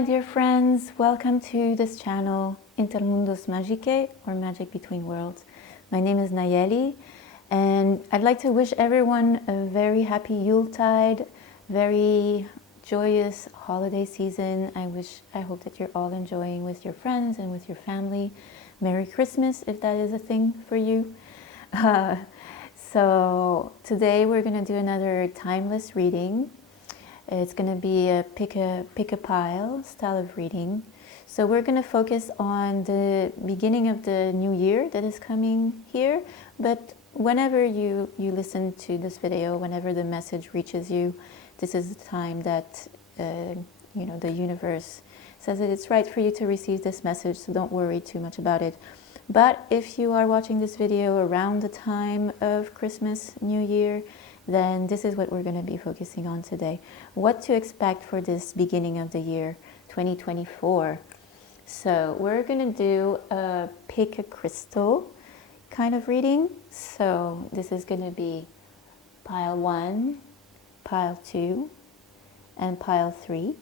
my dear friends, welcome to this channel, Intermundos Magique, or Magic Between Worlds. My name is Nayeli, and I'd like to wish everyone a very happy Yuletide, very joyous holiday season. I hope that you're all enjoying with your friends and with your family. Merry Christmas, if that is a thing for you. So today we're going to do another timeless reading. It's going to be a pick a pile style of reading. So we're going to focus on the beginning of the new year that is coming here. But whenever you listen to this video, whenever the message reaches you, this is the time that the universe says that it's right for you to receive this message. So don't worry too much about it. But if you are watching this video around the time of Christmas, New Year, then this is what we're going to be focusing on today. What to expect for this beginning of the year, 2024. So we're going to do a pick a crystal kind of reading. So this is going to be pile 1, pile 2, and pile 3.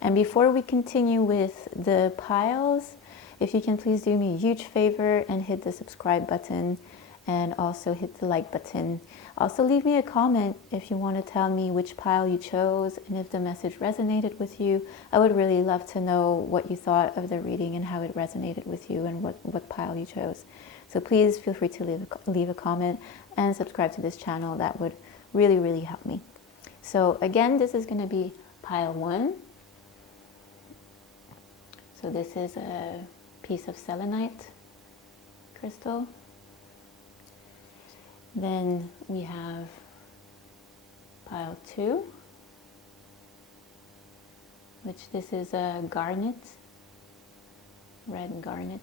And before we continue with the piles, if you can please do me a huge favor and hit the subscribe button and also hit the like button. Also leave me a comment if you want to tell me which pile you chose and if the message resonated with you. I would really love to know what you thought of the reading and how it resonated with you and what pile you chose. So please feel free to leave a comment and subscribe to this channel. That would really, really help me. So again, this is going to be pile 1. So this is a piece of selenite crystal. Then we have pile 2, which this is a garnet, red garnet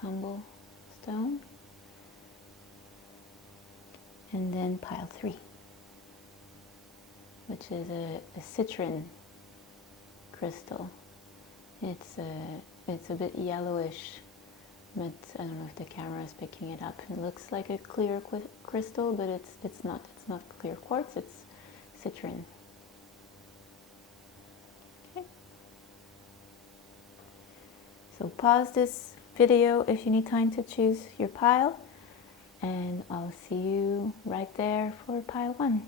tumble stone. And then pile 3, which is a citron crystal. It's a bit yellowish, but I don't know if the camera is picking it up. It looks like a clear crystal, but it's not. It's not clear quartz. It's citron. Okay. So pause this video if you need time to choose your pile, and I'll see you right there for pile 1.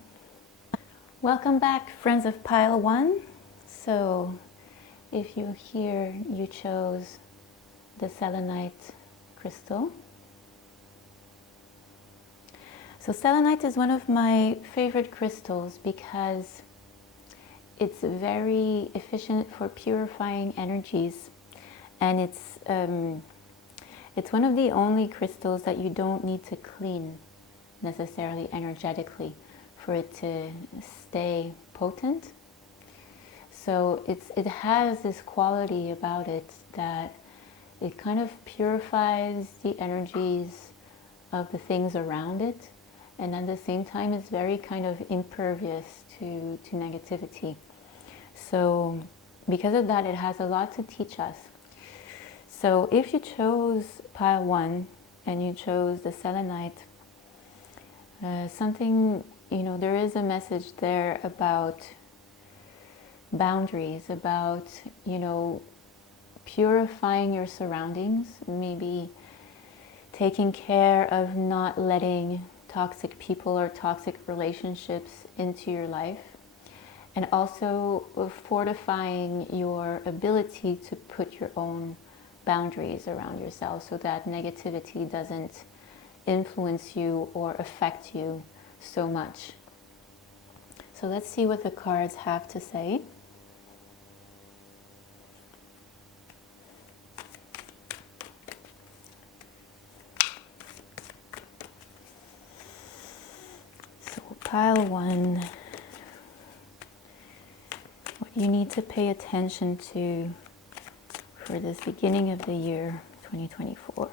Welcome back, friends of pile 1. So if you're here, you chose the selenite crystal. So selenite is one of my favorite crystals because it's very efficient for purifying energies, and it's one of the only crystals that you don't need to clean necessarily energetically for it to stay potent. So it has this quality about it that it kind of purifies the energies of the things around it, and at the same time it's very kind of impervious to negativity. So because of that, it has a lot to teach us. So if you chose pile 1 and you chose the selenite, there is a message there about boundaries, about purifying your surroundings, maybe taking care of not letting toxic people or toxic relationships into your life, and also fortifying your ability to put your own boundaries around yourself so that negativity doesn't influence you or affect you so much. So let's see what the cards have to say. Pile 1, what you need to pay attention to for this beginning of the year 2024.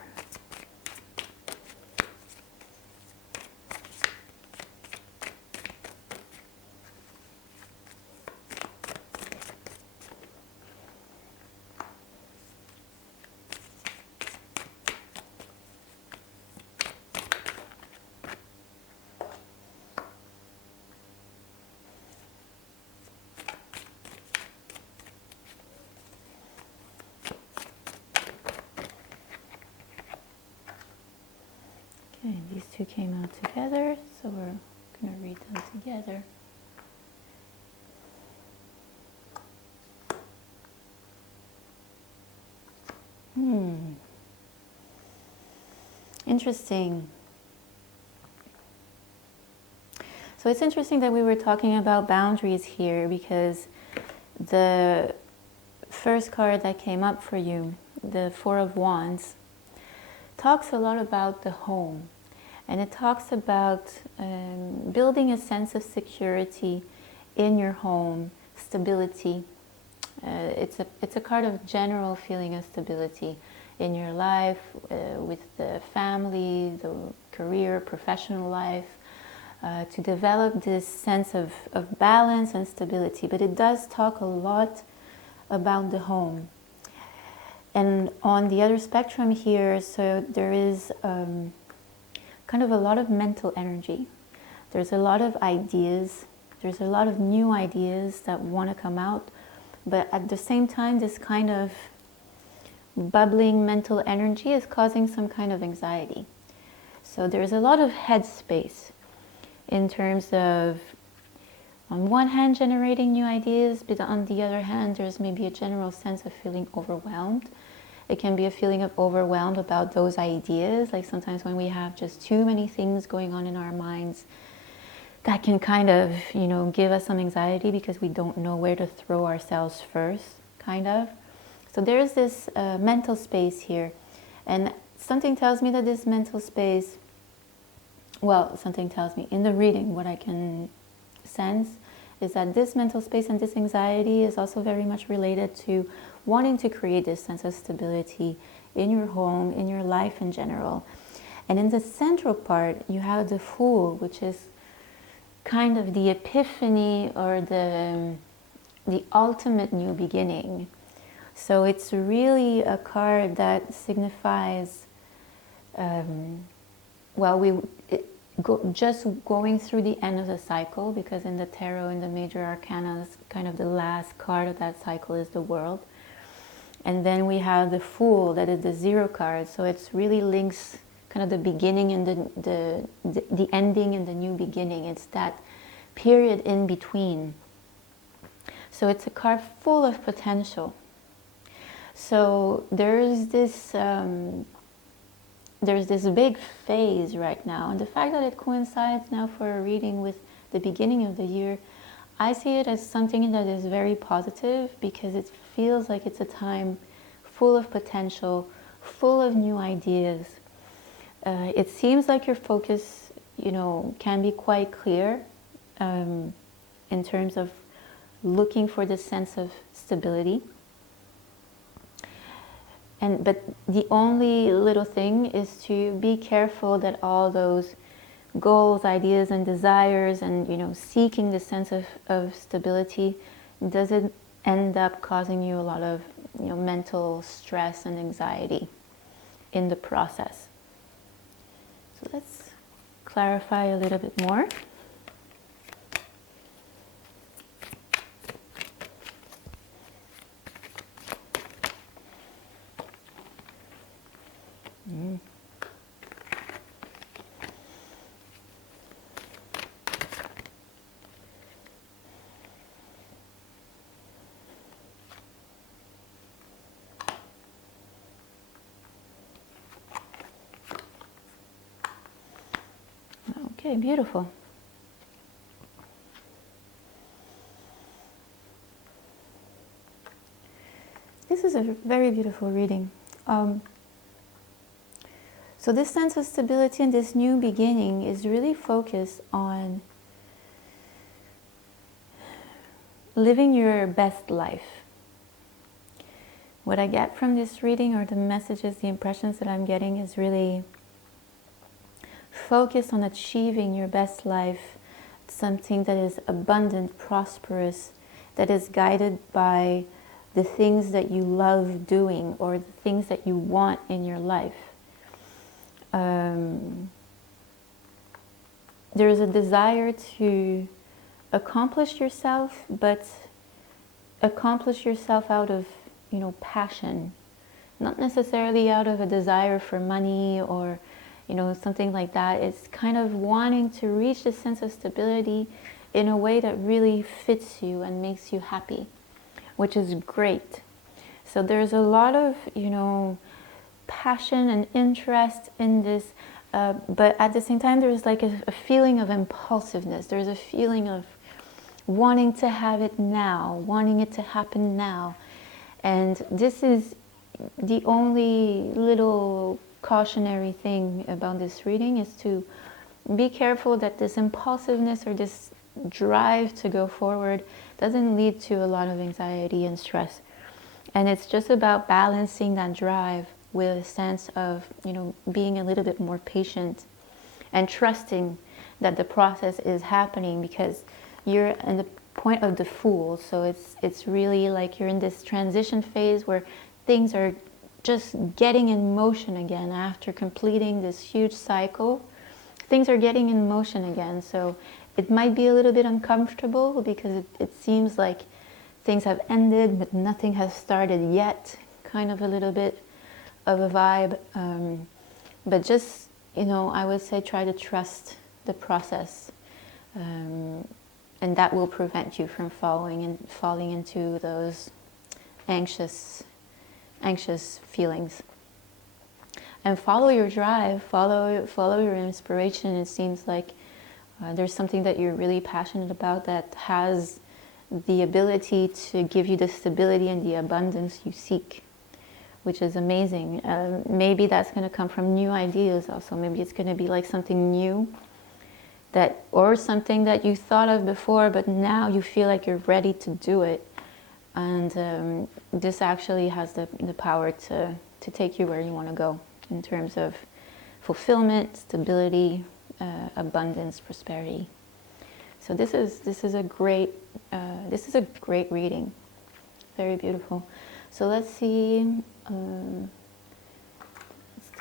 Okay, these two came out together, so we're going to read them together. Interesting. So it's interesting that we were talking about boundaries here, because the first card that came up for you, the Four of Wands, talks a lot about the home. And it talks about building a sense of security in your home, stability. It's a card of general feeling of stability in your life, with the family, the career, professional life, to develop this sense of balance and stability. But it does talk a lot about the home. And on the other spectrum here, so there is kind of a lot of mental energy. There's a lot of ideas. There's a lot of new ideas that want to come out. But at the same time, this kind of bubbling mental energy is causing some kind of anxiety. So there's a lot of headspace in terms of, on one hand, generating new ideas, but on the other hand, there's maybe a general sense of feeling overwhelmed. It can be a feeling of overwhelmed about those ideas. Like sometimes when we have just too many things going on in our minds, that can kind of, give us some anxiety because we don't know where to throw ourselves first, kind of. So there's this mental space here. And something tells me that this mental space, something tells me in the reading, what I can sense is that this mental space and this anxiety is also very much related to wanting to create this sense of stability in your home, in your life in general. And in the central part, you have the Fool, which is kind of the epiphany or the ultimate new beginning. So it's really a card that signifies, just going through the end of the cycle, because in the tarot, in the major arcana, kind of the last card of that cycle is the World. And then we have the Fool, that is the zero card. So it's really links kind of the beginning and the ending and the new beginning. It's that period in between. So it's a card full of potential. So there's this big phase right now, and the fact that it coincides now for a reading with the beginning of the year, I see it as something that is very positive, because it feels like it's a time full of potential, full of new ideas. It seems like your focus, can be quite clear in terms of looking for this sense of stability. But the only little thing is to be careful that all those goals, ideas, and desires, and seeking the sense of stability doesn't end up causing you a lot of mental stress and anxiety in the process. So let's clarify a little bit more. Okay, beautiful. This is a very beautiful reading. So this sense of stability and this new beginning is really focused on living your best life. What I get from this reading, or the messages, the impressions that I'm getting, is really focus on achieving your best life, something that is abundant, prosperous, that is guided by the things that you love doing or the things that you want in your life. There is a desire to accomplish yourself, but accomplish yourself out of, passion, not necessarily out of a desire for money or something like that. It's kind of wanting to reach the sense of stability in a way that really fits you and makes you happy, which is great. So there's a lot of, passion and interest in this, but at the same time, there's like a feeling of impulsiveness. There's a feeling of wanting to have it now, wanting it to happen now. And this is the only little cautionary thing about this reading, is to be careful that this impulsiveness or this drive to go forward doesn't lead to a lot of anxiety and stress. And it's just about balancing that drive with a sense of, being a little bit more patient and trusting that the process is happening, because you're in the point of the Fool. So it's really like you're in this transition phase where things are just getting in motion again after completing this huge cycle. Things are getting in motion again. So it might be a little bit uncomfortable because it seems like things have ended, but nothing has started yet. Kind of a little bit of a vibe. But just, I would say try to trust the process. And that will prevent you from falling into those anxious feelings. And follow your drive, follow your inspiration. It seems like there's something that you're really passionate about that has the ability to give you the stability and the abundance you seek, which is amazing. Maybe that's going to come from new ideas also. Maybe it's going to be like something new, or something that you thought of before, but now you feel like you're ready to do it. And this actually has the power to take you where you want to go in terms of fulfillment, stability, abundance, prosperity. So this is a great reading, very beautiful. So let's see. Let's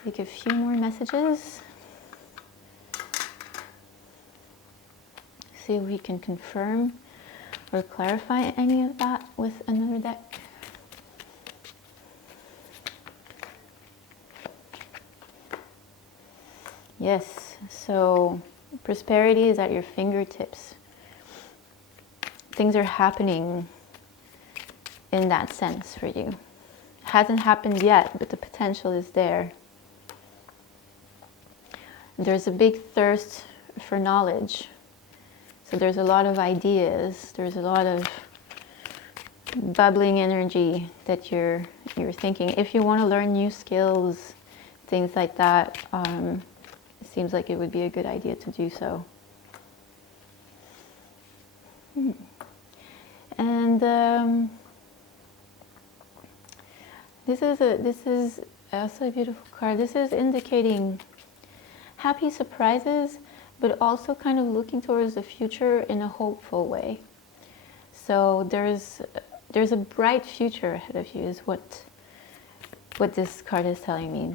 take a few more messages. See if we can confirm or clarify any of that with another deck. Yes, so prosperity is at your fingertips. Things are happening in that sense for you. It hasn't happened yet, but the potential is there. There's a big thirst for knowledge. So there's a lot of ideas. There's a lot of bubbling energy that you're thinking. If you want to learn new skills, things like that, it seems like it would be a good idea to do so. And this is also a beautiful card. This is indicating happy surprises, but also kind of looking towards the future in a hopeful way. So there's a bright future ahead of you, is what this card is telling me.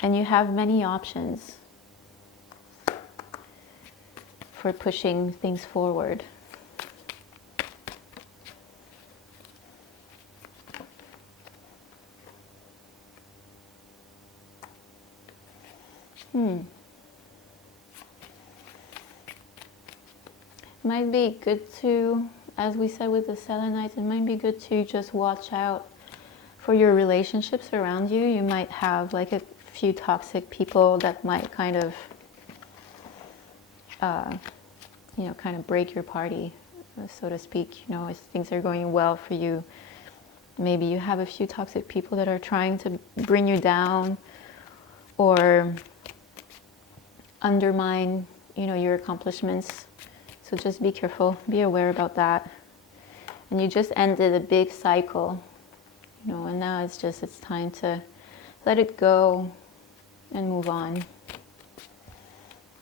And you have many options for pushing things forward. Might be good to, as we said with the Selenites, it might be good to just watch out for your relationships around you. You might have like a few toxic people that might kind of break your party, so to speak. If things are going well for you, maybe you have a few toxic people that are trying to bring you down or undermine, your accomplishments. So just be careful, be aware about that. And you just ended a big cycle, and now it's time to let it go and move on,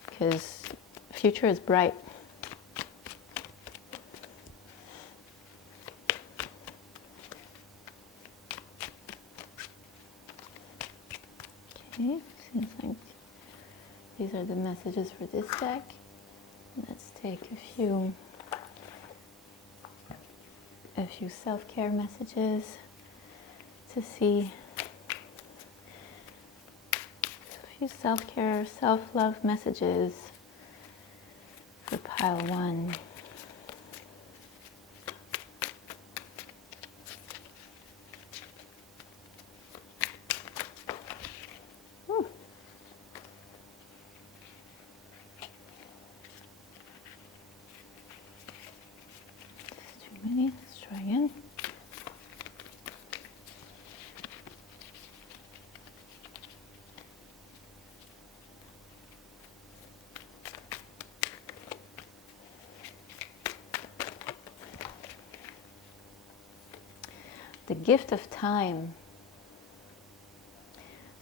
because the future is bright. Okay, seems like these are the messages for this deck. Let's take a few self-care messages to see few self-care, self-love messages for pile 1. Too many. Let's try again. The gift of time.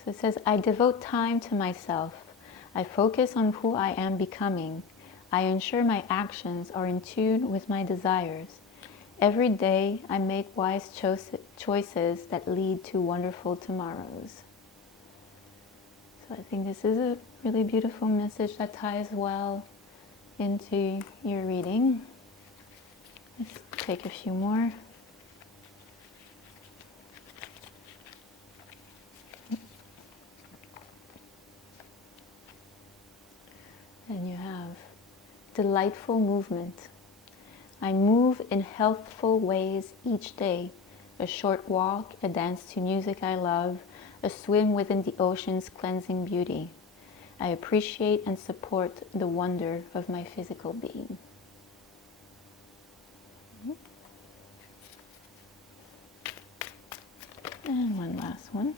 So it says, I devote time to myself. I focus on who I am becoming. I ensure my actions are in tune with my desires. Every day I make wise choices that lead to wonderful tomorrows. So I think this is a really beautiful message that ties well into your reading. Let's take a few more. And you have delightful movement. I move in healthful ways each day. A short walk, a dance to music I love, a swim within the ocean's cleansing beauty. I appreciate and support the wonder of my physical being. And one last one.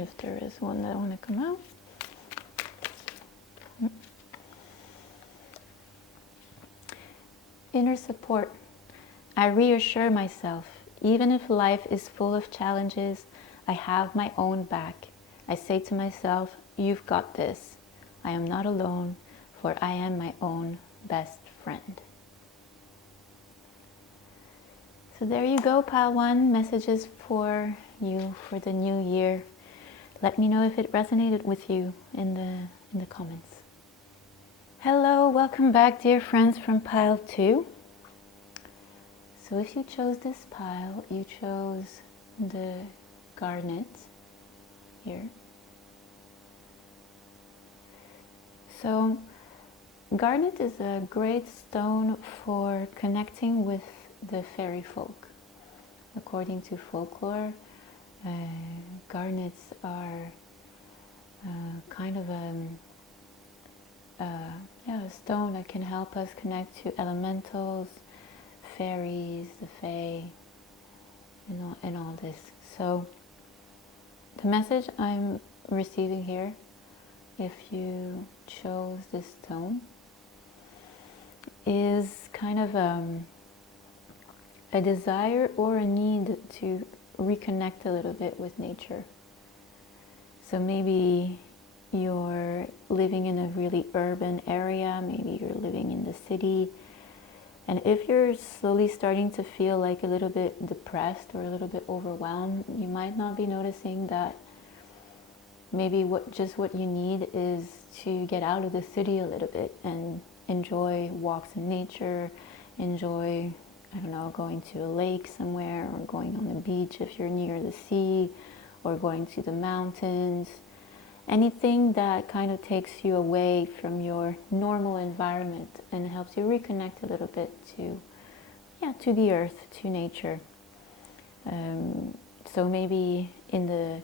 If there is one that I want to come out. Inner support. I reassure myself, even if life is full of challenges, I have my own back. I say to myself, you've got this. I am not alone, for I am my own best friend. So there you go, pile 1, messages for you for the new year. Let me know if it resonated with you in the comments. Hello, welcome back, dear friends from pile 2. So if you chose this pile, you chose the garnet here. So garnet is a great stone for connecting with the fairy folk. According to folklore, garnets are kind of a stone that can help us connect to elementals, fairies, the fae, and all this. So the message I'm receiving here, if you chose this stone, is kind of a desire or a need to reconnect a little bit with nature. So maybe you're living in a really urban area, maybe you're living in the city, and if you're slowly starting to feel like a little bit depressed or a little bit overwhelmed, you might not be noticing that maybe what you need is to get out of the city a little bit and enjoy walks in nature, enjoy, I don't know, going to a lake somewhere, or going on the beach if you're near the sea, or going to the mountains. Anything that kind of takes you away from your normal environment and helps you reconnect a little bit to the earth, to nature. So maybe in the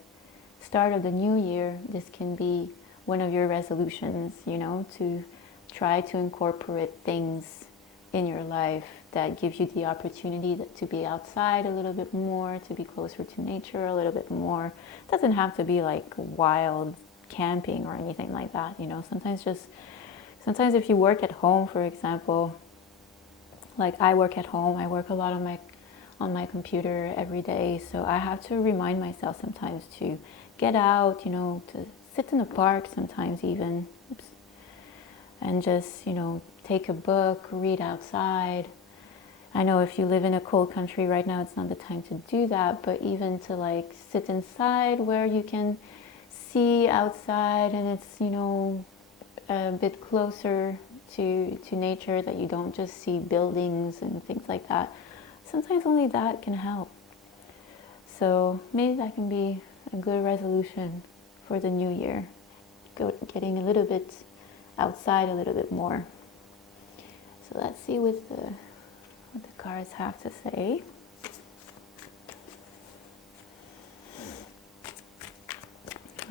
start of the new year, this can be one of your resolutions, to try to incorporate things in your life that give you the opportunity to be outside a little bit more, to be closer to nature a little bit more. It doesn't have to be like wild camping or anything like that, Sometimes if you work at home, for example, like I work at home, I work a lot on my computer every day, so I have to remind myself sometimes to get out, to sit in the park sometimes even, and just, take a book, read outside. I know if you live in a cold country right now, it's not the time to do that, but even to like sit inside where you can see outside and it's, you know, a bit closer to nature, that you don't just see buildings and things like that. Sometimes only that can help. So maybe that can be a good resolution for the new year. Getting a little bit outside a little bit more. So let's see what the cards have to say.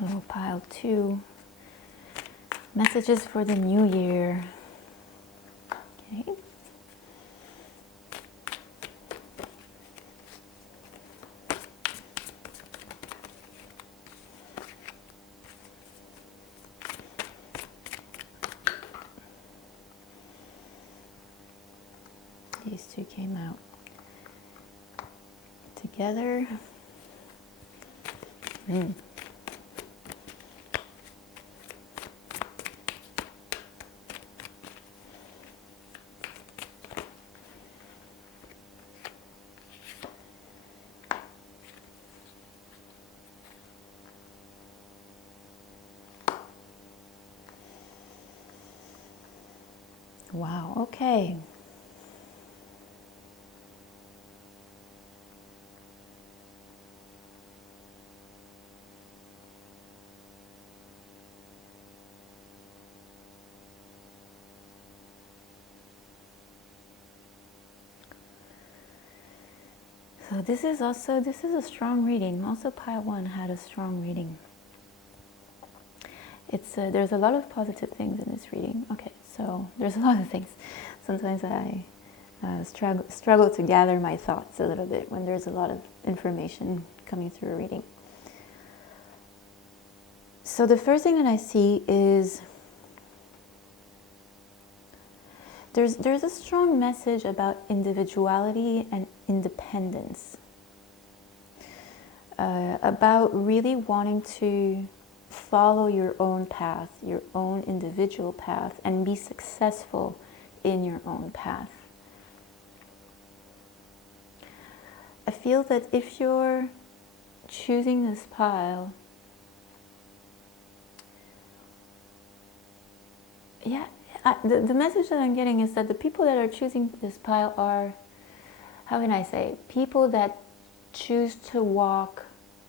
Oh, pile 2. Messages for the new year. Okay. These two came out together. Wow, okay. So this is a strong reading. Also pile 1 had a strong reading. There's a lot of positive things in this reading. Okay, so there's a lot of things. Sometimes I struggle to gather my thoughts a little bit when there's a lot of information coming through a reading. So the first thing that I see is there's a strong message about individuality and independence, about really wanting to follow your own path, your own individual path, and be successful in your own path. I feel that if you're choosing this pile, the message that I'm getting is that the people that are choosing this pile are, how can I say, people that choose to walk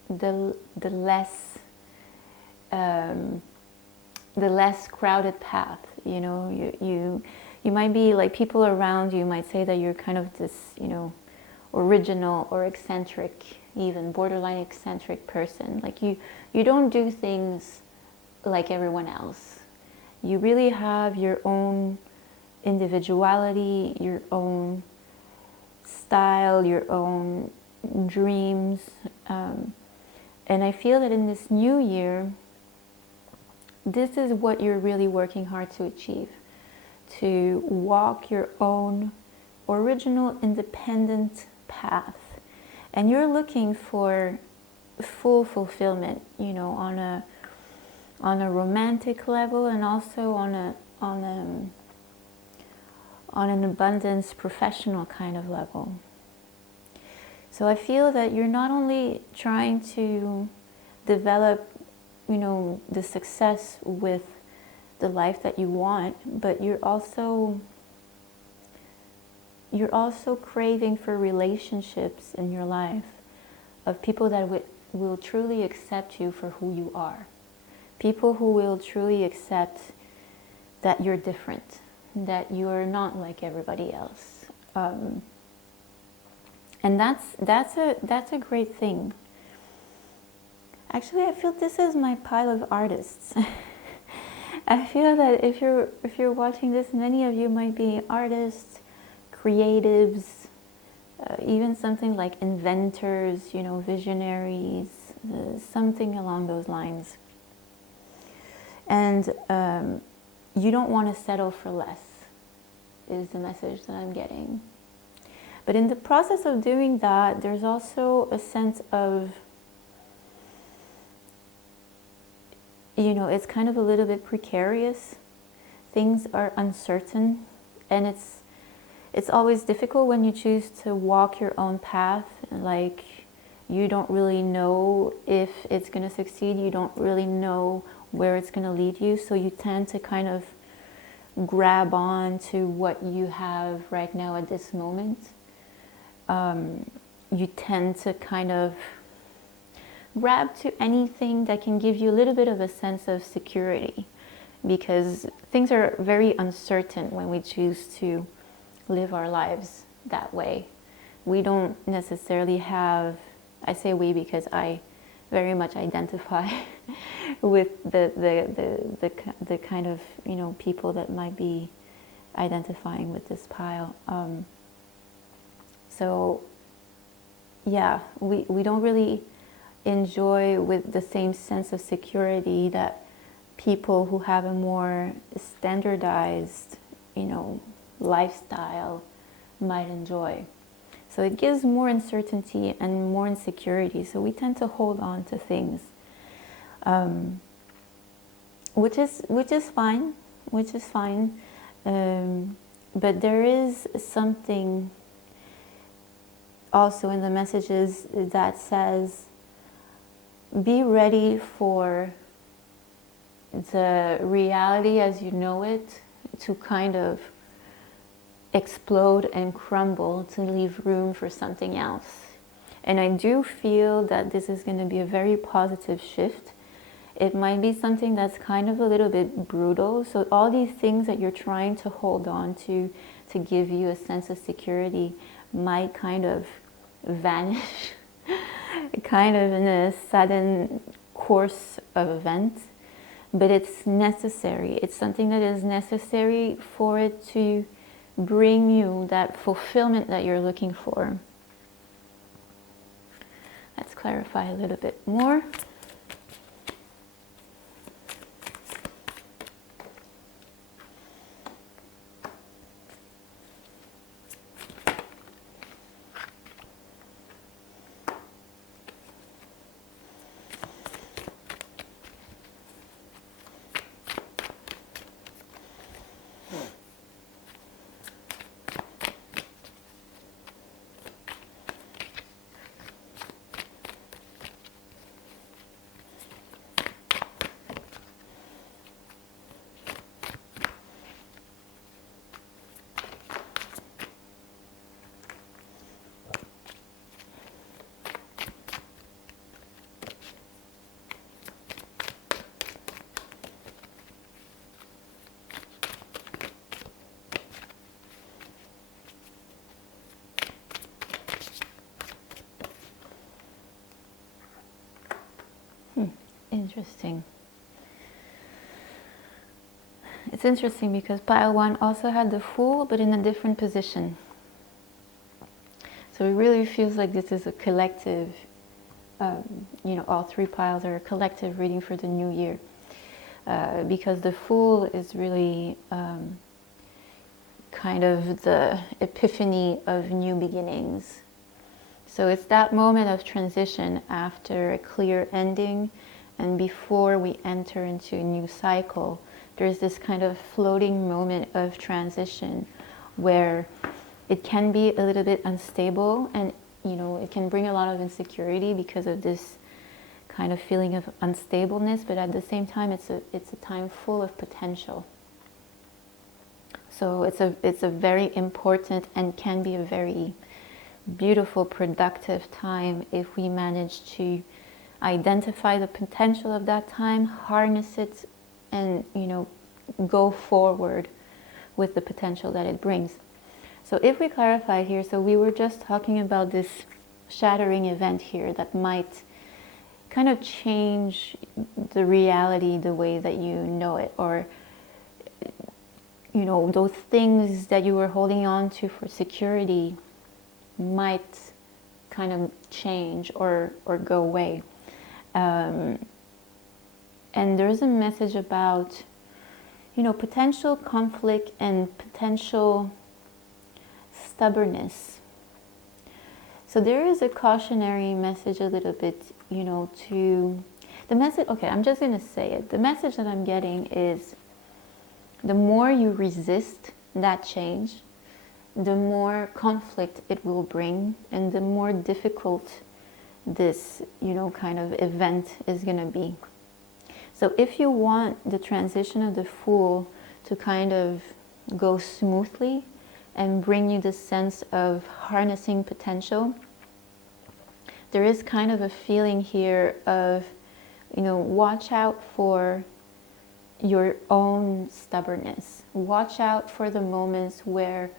the less crowded path. You know, you might be like, people around you might say that you're kind of this, you know, original or eccentric, even borderline eccentric person. Like you don't do things like everyone else. You really have your own individuality, your own style, your own dreams. And I feel that in this new year, this is what you're really working hard to achieve. To walk your own original independent path. And you're looking for full fulfillment, you know, on a romantic level, and also on an abundance professional kind of level. So I feel that you're not only trying to develop, you know, the success with the life that you want, but you're also craving for relationships in your life of people that will truly accept you for who you are. People who will truly accept that you're different, that you're not like everybody else. And that's a great thing. Actually, I feel this is my pile of artists. I feel that if you're watching this, many of you might be artists, creatives, even something like inventors, you know, visionaries, something along those lines. And you don't want to settle for less, is the message that I'm getting. But in the process of doing that, there's also a sense of, you know, it's kind of a little bit precarious. Things are uncertain, and it's always difficult when you choose to walk your own path. Like, you don't really know if it's going to succeed. You don't really know where it's going to lead you. So you tend to kind of grab on to what you have right now at this moment. You tend to kind of grab to anything that can give you a little bit of a sense of security, because things are very uncertain when we choose to live our lives that way. We don't necessarily have, I say we because I very much identify with the kind of, you know, people that might be identifying with this pile. So yeah, we don't really enjoy with the same sense of security that people who have a more standardized, you know, lifestyle might enjoy. So it gives more uncertainty and more insecurity. So we tend to hold on to things, which is fine, but there is something also in the messages that says, be ready for the reality as you know it to kind of explode and crumble, to leave room for something else. And I do feel that this is going to be a very positive shift. It might be something that's kind of a little bit brutal. So all these things that you're trying to hold on to give you a sense of security might kind of vanish kind of in a sudden course of events. But it's necessary. It's something that is necessary for it to bring you that fulfillment that you're looking for. Let's clarify a little bit more. Interesting. It's interesting because pile 1 also had the Fool, but in a different position. So it really feels like this is a collective, you know, all 3 piles are a collective reading for the new year. Because the Fool is really kind of the epiphany of new beginnings. So it's that moment of transition after a clear ending. And before we enter into a new cycle, there's this kind of floating moment of transition where it can be a little bit unstable, and you know, it can bring a lot of insecurity because of this kind of feeling of unstableness, but at the same time it's a time full of potential. So it's a very important and can be a very beautiful, productive time if we manage to identify the potential of that time, harness it, and you know, go forward with the potential that it brings. So if we clarify here, so we were just talking about this shattering event here that might kind of change the reality the way that you know it, or you know, those things that you were holding on to for security might kind of change or go away. And there's a message about, you know, potential conflict and potential stubbornness. So there is a cautionary message a little bit, you know, to the message. Okay, I'm just going to say it. The message that I'm getting is the more you resist that change, the more conflict it will bring, and the more difficult this, kind of event is going to be. So if you want the transition of the Fool to kind of go smoothly and bring you this sense of harnessing potential, there is kind of a feeling here of, watch out for your own stubbornness. Watch out for the moments where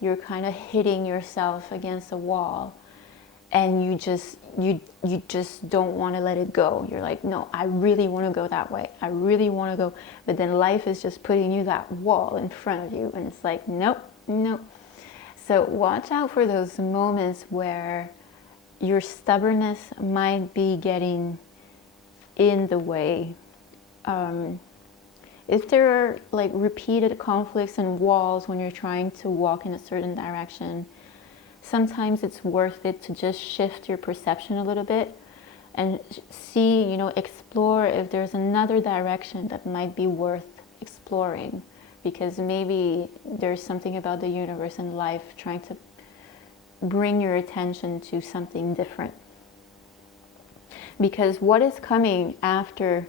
you're kind of hitting yourself against a wall and you just don't want to let it go. You're like, no, I really want to go that way. I really want to go. But then life is just putting you that wall in front of you. And it's like, nope, nope. So watch out for those moments where your stubbornness might be getting in the way. If there are like repeated conflicts and walls when you're trying to walk in a certain direction, sometimes it's worth it to just shift your perception a little bit and see, explore if there's another direction that might be worth exploring, because maybe there's something about the universe and life trying to bring your attention to something different. Because what is coming after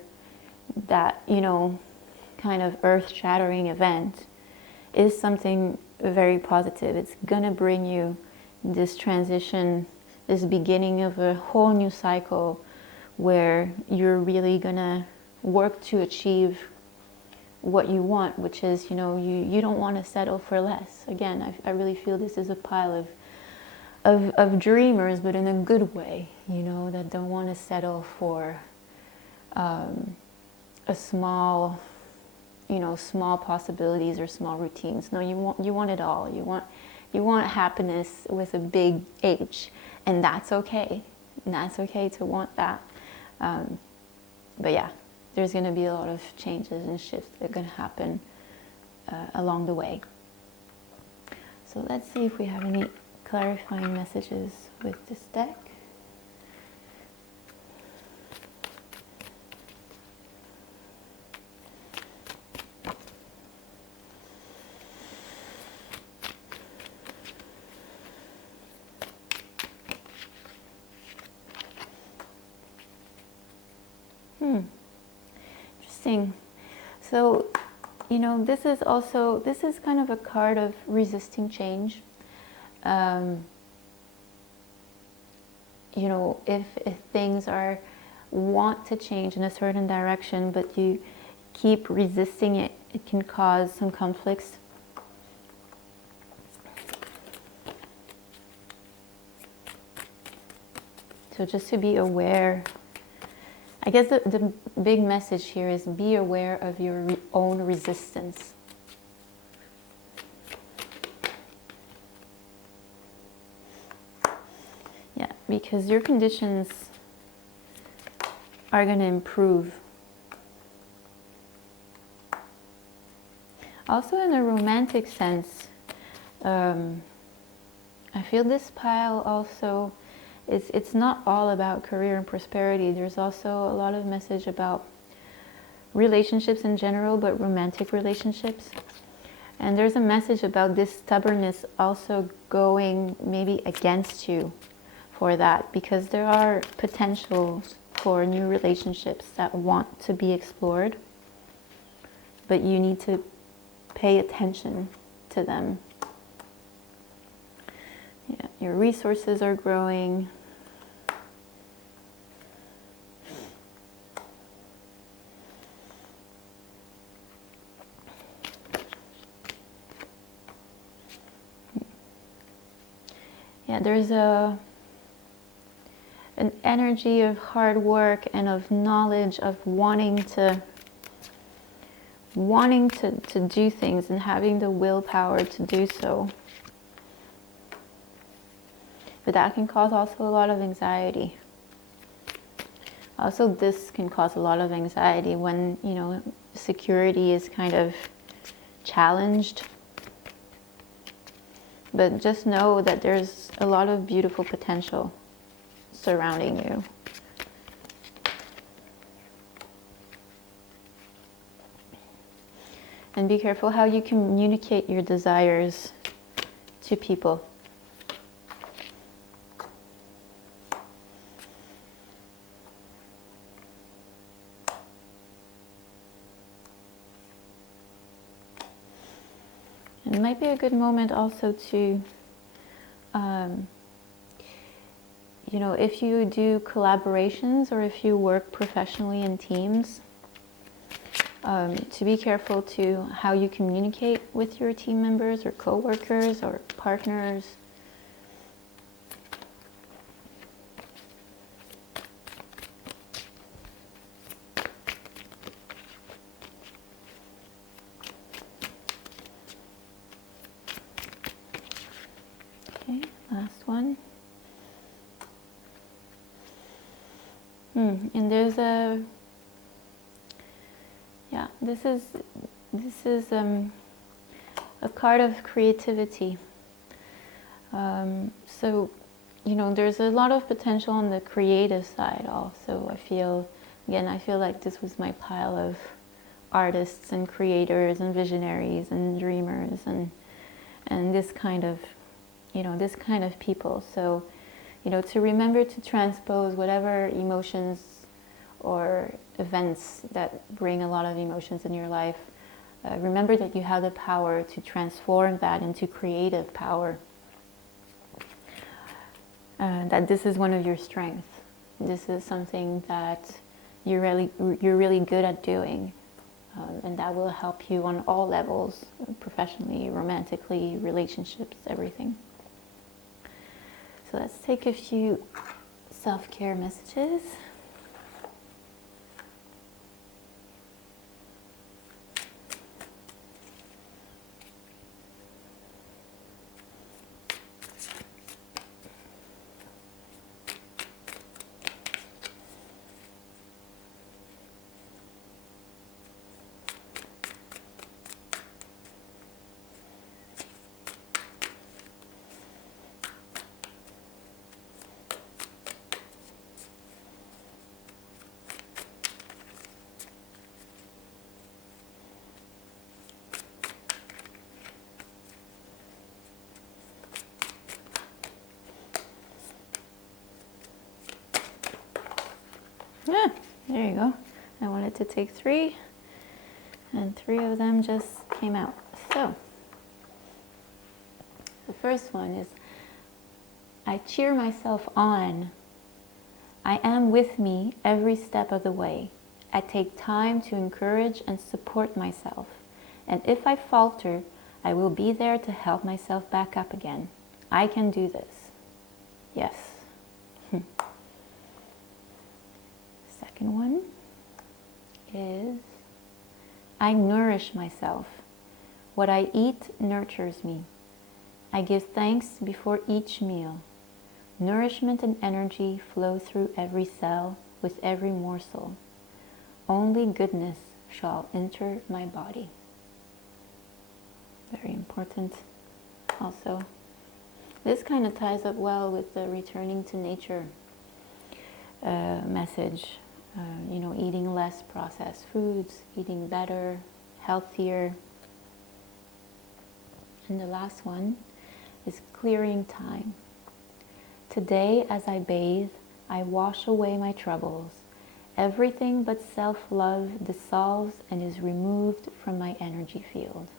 that, kind of earth-shattering event is something very positive. It's gonna bring you this transition, this beginning of a whole new cycle where you're really gonna work to achieve what you want, which is, you don't want to settle for less. Again, I really feel this is a pile of dreamers, but in a good way, that don't want to settle for a small possibilities or small routines. No, you want it all. You want happiness with a big H, and that's okay. And that's okay to want that. But yeah, there's going to be a lot of changes and shifts that are going to happen along the way. So let's see if we have any clarifying messages with this deck. Interesting. So, this is kind of a card of resisting change. If things want to change in a certain direction, but you keep resisting it, it can cause some conflicts. So just to be aware, I guess the big message here is be aware of your own resistance. Yeah, because your conditions are going to improve. Also in a romantic sense, I feel this pile also, it's not all about career and prosperity. There's also a lot of message about relationships in general, but romantic relationships. And there's a message about this stubbornness also going maybe against you for that, because there are potentials for new relationships that want to be explored, but you need to pay attention to them. Yeah, your resources are growing. Yeah, there's an energy of hard work and of knowledge, of wanting to do things and having the willpower to do so. But that can cause also a lot of anxiety. Also, this can cause a lot of anxiety when, security is kind of challenged. But just know that there's a lot of beautiful potential surrounding you. And be careful how you communicate your desires to people. It might be a good moment also to, you know, if you do collaborations or if you work professionally in teams, to be careful to how you communicate with your team members or co-workers or partners. Okay, last one. And there's a, yeah, this is a card of creativity. So, you know, there's a lot of potential on the creative side also. I feel like this was my pile of artists and creators and visionaries and dreamers and this kind of, you know, this kind of people. So, you know, to remember to transpose whatever emotions or events that bring a lot of emotions in your life, remember that you have the power to transform that into creative power. That this is one of your strengths. This is something that you're really good at doing, and that will help you on all levels, professionally, romantically, relationships, everything. So let's take a few self-care messages. Yeah, there you go. I wanted to take 3, and 3 of them just came out. So, the first one is, I cheer myself on. I am with me every step of the way. I take time to encourage and support myself. And if I falter, I will be there to help myself back up again. I can do this. Yes. Second one is, I nourish myself. What I eat nurtures me. I give thanks before each meal. Nourishment and energy flow through every cell with every morsel. Only goodness shall enter my body. Very important also. This kind of ties up well with the returning to nature message. You know, eating less processed foods, eating better, healthier. And the last one is clearing time. Today, as I bathe, I wash away my troubles. Everything but self-love dissolves and is removed from my energy field.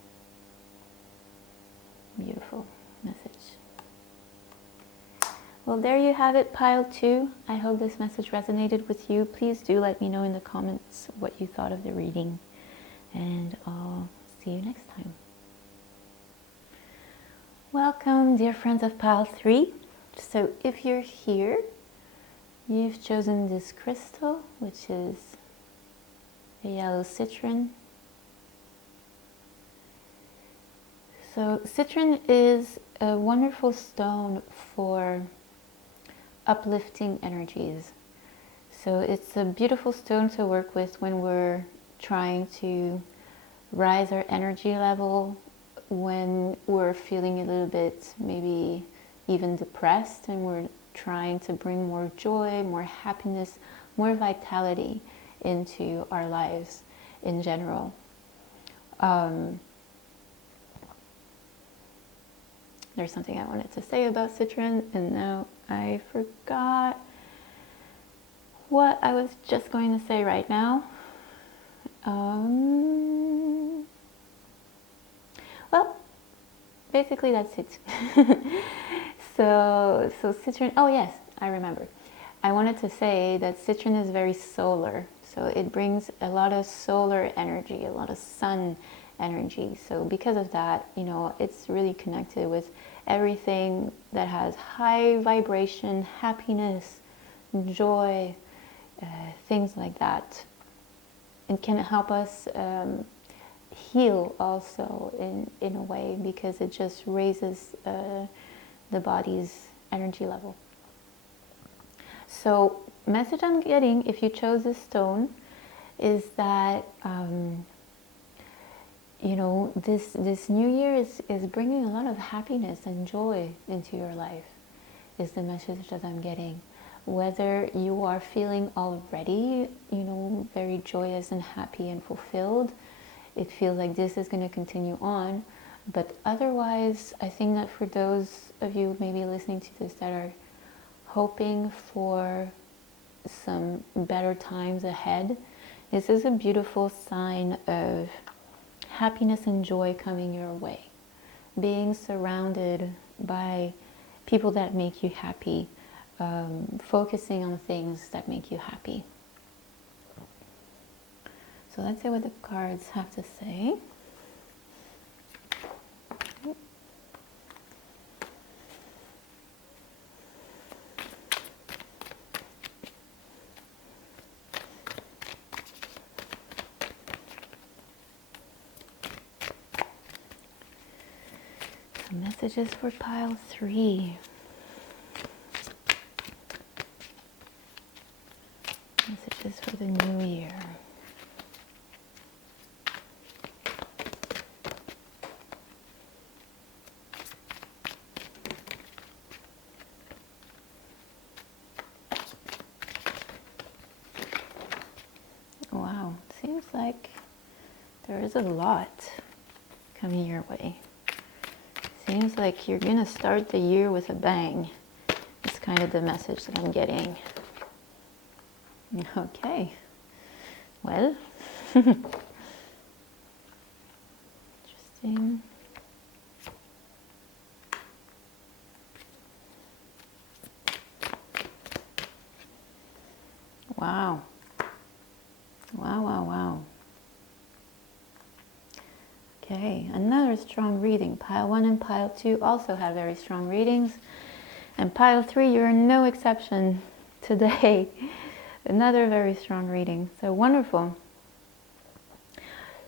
Beautiful message. Well, there you have it, pile 2. I hope this message resonated with you. Please do let me know in the comments what you thought of the reading. And I'll see you next time. Welcome, dear friends of pile 3. So if you're here, you've chosen this crystal, which is a yellow citron. So citron is a wonderful stone for uplifting energies. So it's a beautiful stone to work with when we're trying to rise our energy level, when we're feeling a little bit maybe even depressed and we're trying to bring more joy, more happiness, more vitality into our lives in general. there's something I wanted to say about Citron, and now I forgot what I was just going to say right now. Well, basically that's it. So Citron, oh yes, I remember. I wanted to say that Citron is very solar. So it brings a lot of solar energy, a lot of sun energy. So because of that, you know, it's really connected with everything that has high vibration, happiness, joy, things like that. It can help us heal also in a way, because it just raises the body's energy level. So message I'm getting, if you chose this stone, is that you know, this new year is bringing a lot of happiness and joy into your life, is the message that I'm getting. Whether you are feeling already, you know, very joyous and happy and fulfilled, it feels like this is going to continue on. But otherwise, I think that for those of you maybe listening to this that are hoping for some better times ahead, this is a beautiful sign of happiness and joy coming your way. Being surrounded by people that make you happy, focusing on things that make you happy. So let's see what the cards have to say. So messages for pile 3. Messages for the new year. Wow, seems like there is a lot coming your way. Seems like you're gonna start the year with a bang. It's kind of the message that I'm getting. Okay, well, interesting. Wow. Wow, wow, wow. Okay, another strong reading. Pile 1 and pile 2 also have very strong readings. And pile 3, you're no exception today. Another very strong reading. So wonderful.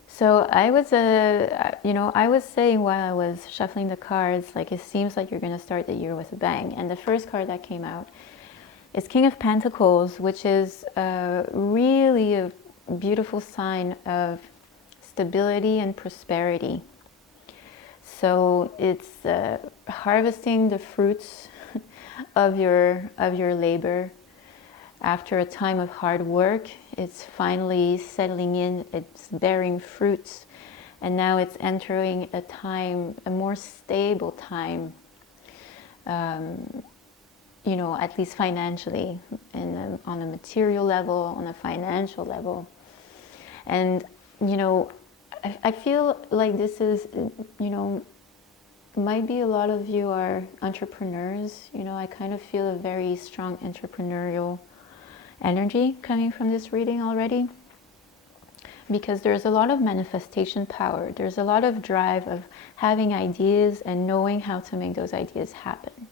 So I was, I was saying while I was shuffling the cards, like it seems like you're going to start the year with a bang. And the first card that came out is King of Pentacles, which is really a beautiful sign of stability and prosperity. So it's harvesting the fruits of your labor. After a time of hard work, it's finally settling in, it's bearing fruits, and now it's entering a time, a more stable time, you know, at least financially, and on a material level, on a financial level. And, you know, I feel like this is, you know, might be a lot of you are entrepreneurs. You know, I kind of feel a very strong entrepreneurial energy coming from this reading already, because there's a lot of manifestation power. There's a lot of drive of having ideas and knowing how to make those ideas happen.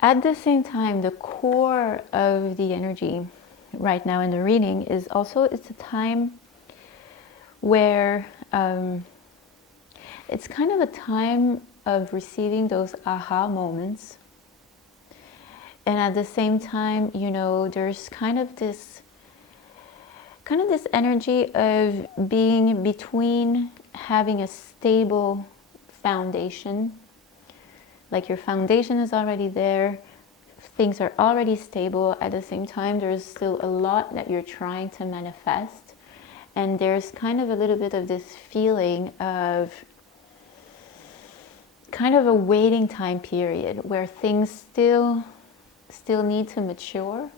At the same time, the core of the energy right now in the reading is also, it's a time where it's kind of a time of receiving those aha moments. And at the same time, you know, there's kind of this energy of being between having a stable foundation, like your foundation is already there, things are already stable. At the same time, there's still a lot that you're trying to manifest, and there's kind of a little bit of this feeling of kind of a waiting time period where things still need to mature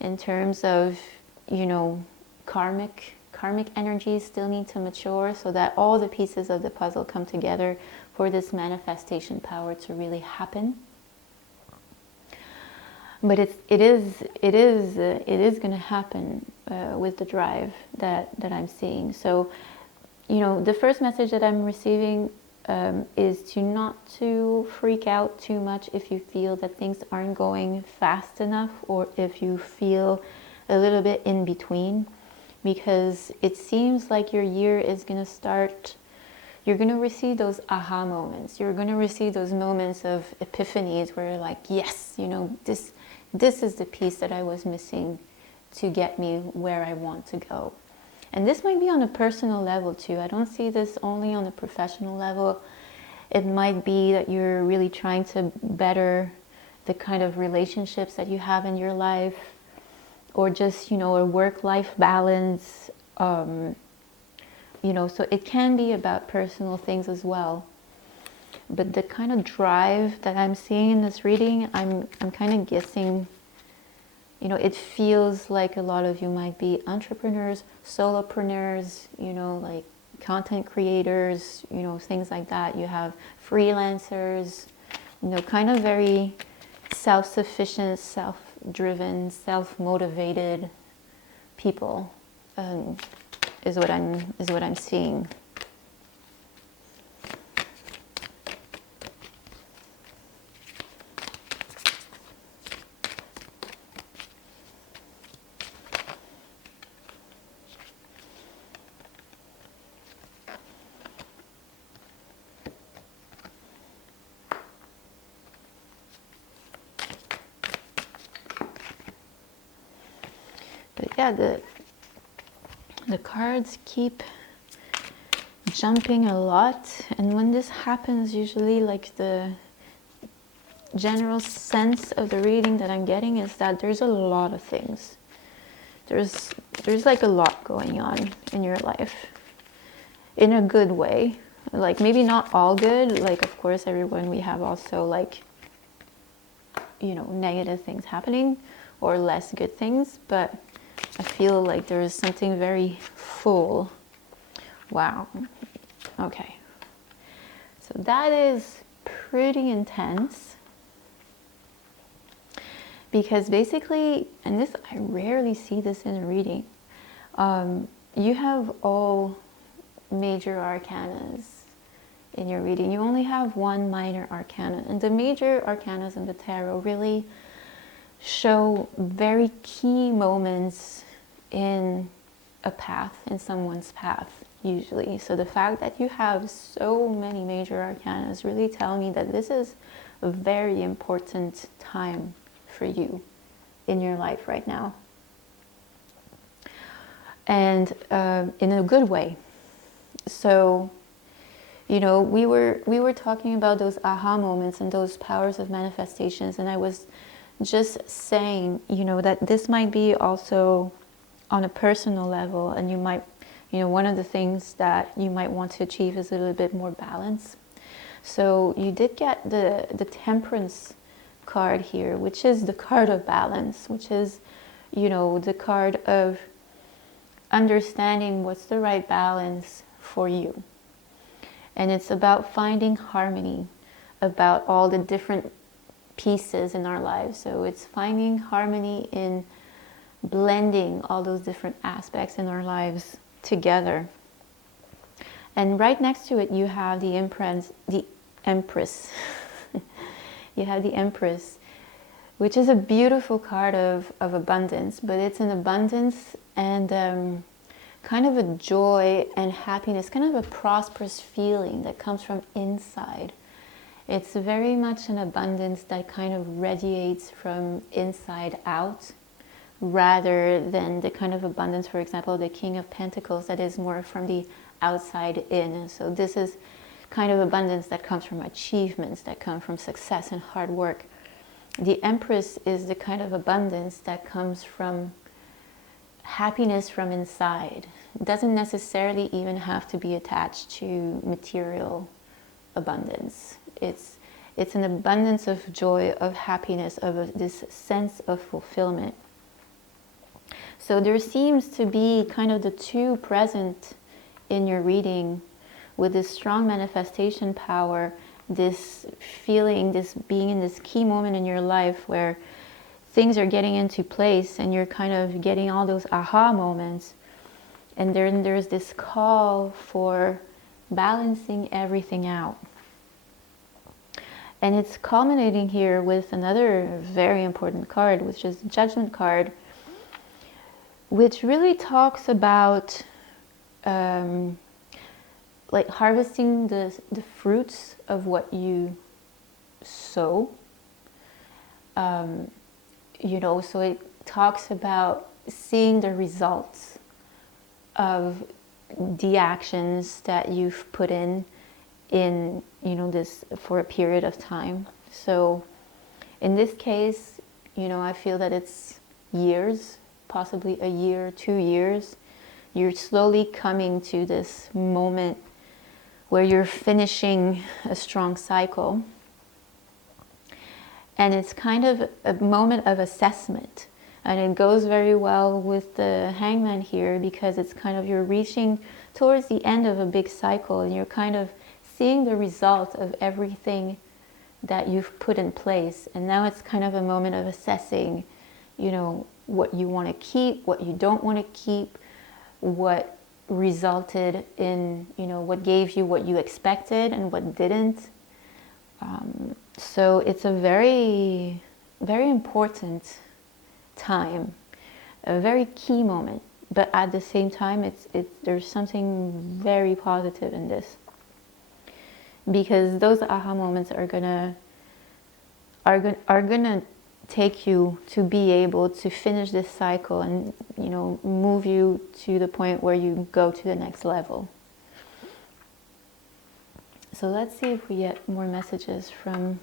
in terms of, you know, karmic energies still need to mature so that all the pieces of the puzzle come together for this manifestation power to really happen. But it is going to happen with the drive that I'm seeing. So, you know, the first message that I'm receiving is to not to freak out too much if you feel that things aren't going fast enough, or if you feel a little bit in between, because it seems like your year is going to start. You're going to receive those aha moments. You're going to receive those moments of epiphanies where you're like, yes, you know, this is the piece that I was missing to get me where I want to go. And this might be on a personal level too. I don't see this only on a professional level. It might be that you're really trying to better the kind of relationships that you have in your life, or just, you know, a work-life balance. You know, so it can be about personal things as well. But the kind of drive that I'm seeing in this reading, I'm kind of guessing, you know, it feels like a lot of you might be entrepreneurs, solopreneurs, you know, like content creators, you know, things like that. You have freelancers, you know, kind of very self-sufficient, self-driven, self-motivated people. Is what I'm seeing. But yeah, the cards keep jumping a lot, and when this happens, usually like the general sense of the reading that I'm getting is that there's a lot of things. There's like a lot going on in your life in a good way. Like maybe not all good, like of course everyone, we have also like, you know, negative things happening or less good things, but I feel like there is something very full. Wow. Okay. So that is pretty intense. Because basically, and this, I rarely see this in a reading, you have all major arcanas in your reading. You only have one minor arcana. And the major arcanas in the tarot really show very key moments in a path, in someone's path, usually. So the fact that you have so many major arcanas really tell me that this is a very important time for you in your life right now. And in a good way. So, you know, we were talking about those aha moments and those powers of manifestations, and I was just saying, you know, that this might be also on a personal level, and you might, you know, one of the things that you might want to achieve is a little bit more balance. So you did get the Temperance card here, which is the card of balance, which is, you know, the card of understanding what's the right balance for you. And it's about finding harmony about all the different pieces in our lives. So it's finding harmony in blending all those different aspects in our lives together. And right next to it, you have the Empress. You have the Empress, which is a beautiful card of abundance, but it's an abundance and kind of a joy and happiness, kind of a prosperous feeling that comes from inside. It's very much an abundance that kind of radiates from inside out, rather than the kind of abundance, for example, the King of Pentacles, that is more from the outside in. So this is kind of abundance that comes from achievements, that come from success and hard work. The Empress is the kind of abundance that comes from happiness from inside. It doesn't necessarily even have to be attached to material abundance. It's an abundance of joy, of happiness, of this sense of fulfillment. So there seems to be kind of the two present in your reading, with this strong manifestation power, this feeling, this being in this key moment in your life where things are getting into place and you're kind of getting all those aha moments. And then there's this call for balancing everything out. And it's culminating here with another very important card, which is the Judgment card, which really talks about like harvesting the fruits of what you sow. You know, so it talks about seeing the results of the actions that you've put in, you know, this for a period of time. So in this case, you know, I feel that it's years, possibly a year, 2 years. You're slowly coming to this moment where you're finishing a strong cycle. And it's kind of a moment of assessment. And it goes very well with the Hangman here, because it's kind of, you're reaching towards the end of a big cycle and you're kind of seeing the result of everything that you've put in place. And now it's kind of a moment of assessing, you know, what you want to keep, what you don't want to keep, what resulted in, you know, what gave you what you expected and what didn't. So it's a very, very important time, a very key moment, but at the same time, there's something very positive in this, because those aha moments are gonna take you to be able to finish this cycle and, you know, move you to the point where you go to the next level. So let's see if we get more messages from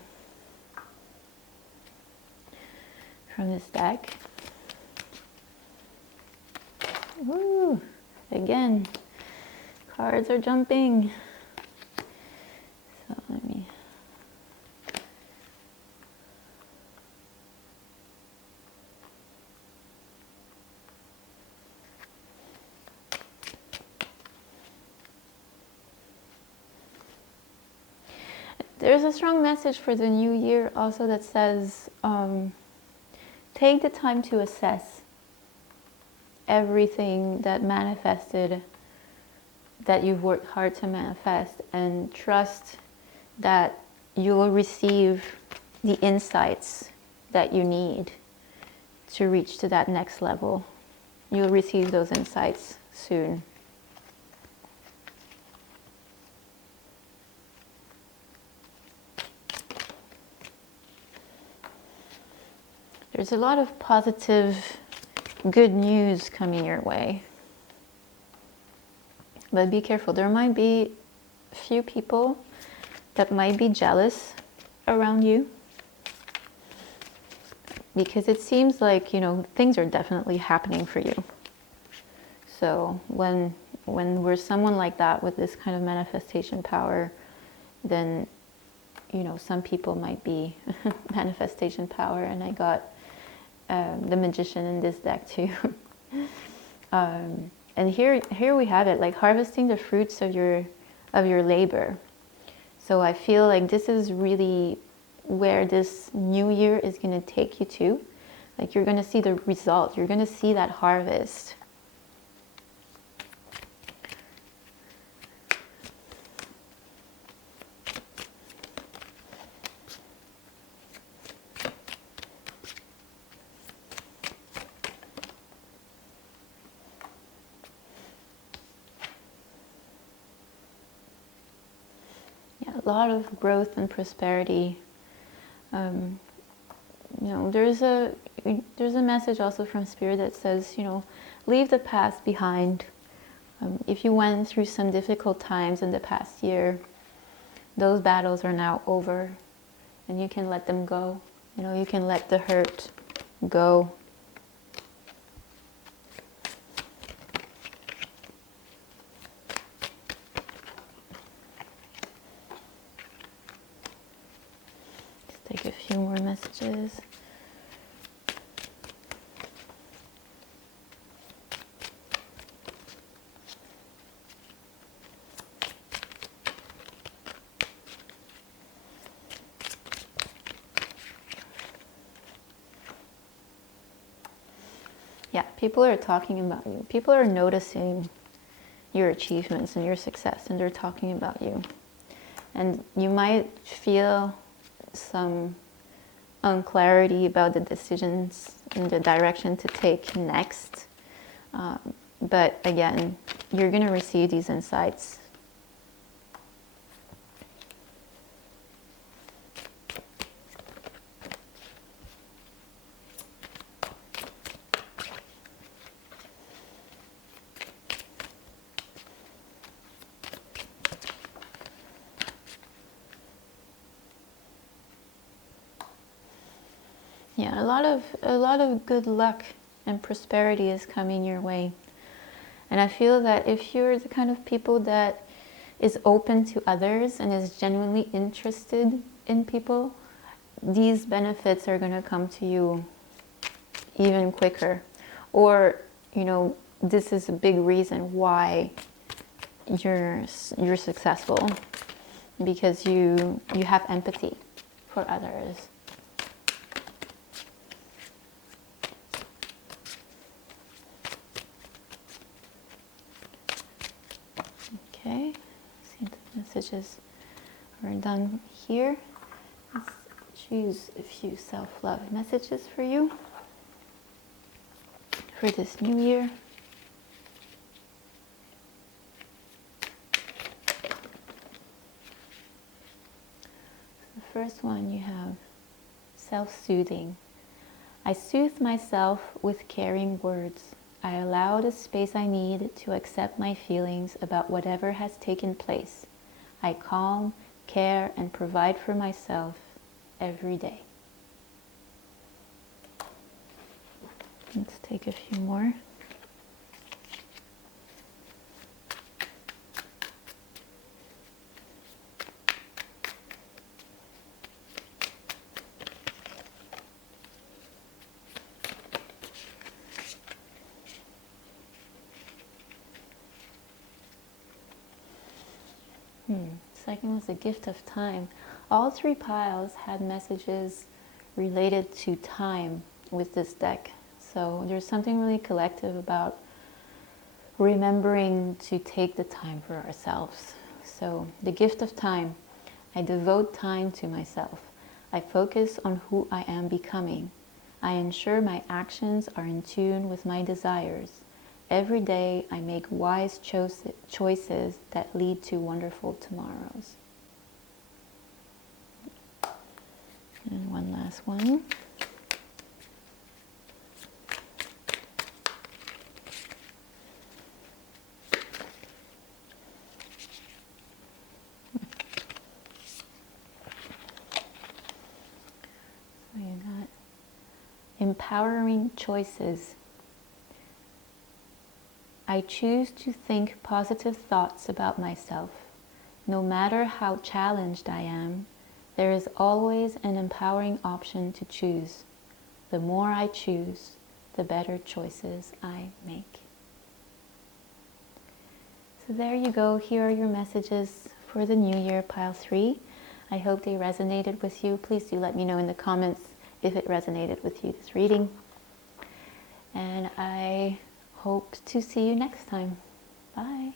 this deck. Woo! Again, cards are jumping. So let me... There's a strong message for the new year also that says, take the time to assess everything that manifested, that you've worked hard to manifest, and trust that you will receive the insights that you need to reach to that next level. You'll receive those insights soon. There's a lot of positive, good news coming your way. But be careful. There might be a few people that might be jealous around you, because it seems like, you know, things are definitely happening for you. So when we're someone like that with this kind of manifestation power, then, you know, some people might be manifestation power, and I got the Magician in this deck too. And here we have it, like harvesting the fruits of your labor. So I feel like this is really where this new year is going to take you to. Like, you're going to see the result. You're going to see that harvest. A lot of growth and prosperity. You know, there's a message also from Spirit that says, you know, leave the past behind. If you went through some difficult times in the past year, those battles are now over, and you can let them go. You know, you can let the hurt go. few more messages. Yeah, people are talking about you. People are noticing your achievements and your success, and they're talking about you. And you might feel some unclarity about the decisions and the direction to take next. But again, you're going to receive these insights. Yeah, a lot of good luck and prosperity is coming your way. And I feel that if you're the kind of people that is open to others and is genuinely interested in people, these benefits are going to come to you even quicker. Or, you know, this is a big reason why you're successful, because you have empathy for others. Okay, see the messages are done here. Let's choose a few self-love messages for you for this new year. The first one, you have self-soothing. I soothe myself with caring words. I allow the space I need to accept my feelings about whatever has taken place. I calm, care, and provide for myself every day. Let's take a few more. Second was the gift of time. All three piles had messages related to time with this deck. So there's something really collective about remembering to take the time for ourselves. So the gift of time. I devote time to myself. I focus on who I am becoming. I ensure my actions are in tune with my desires. Every day I make wise choices that lead to wonderful tomorrows. And one last one. So you got empowering choices. I choose to think positive thoughts about myself. No matter how challenged I am, there is always an empowering option to choose. The more I choose, the better choices I make. So there you go. Here are your messages for the new year, pile 3. I hope they resonated with you. Please do let me know in the comments if it resonated with you, this reading. And I hope to see you next time. Bye.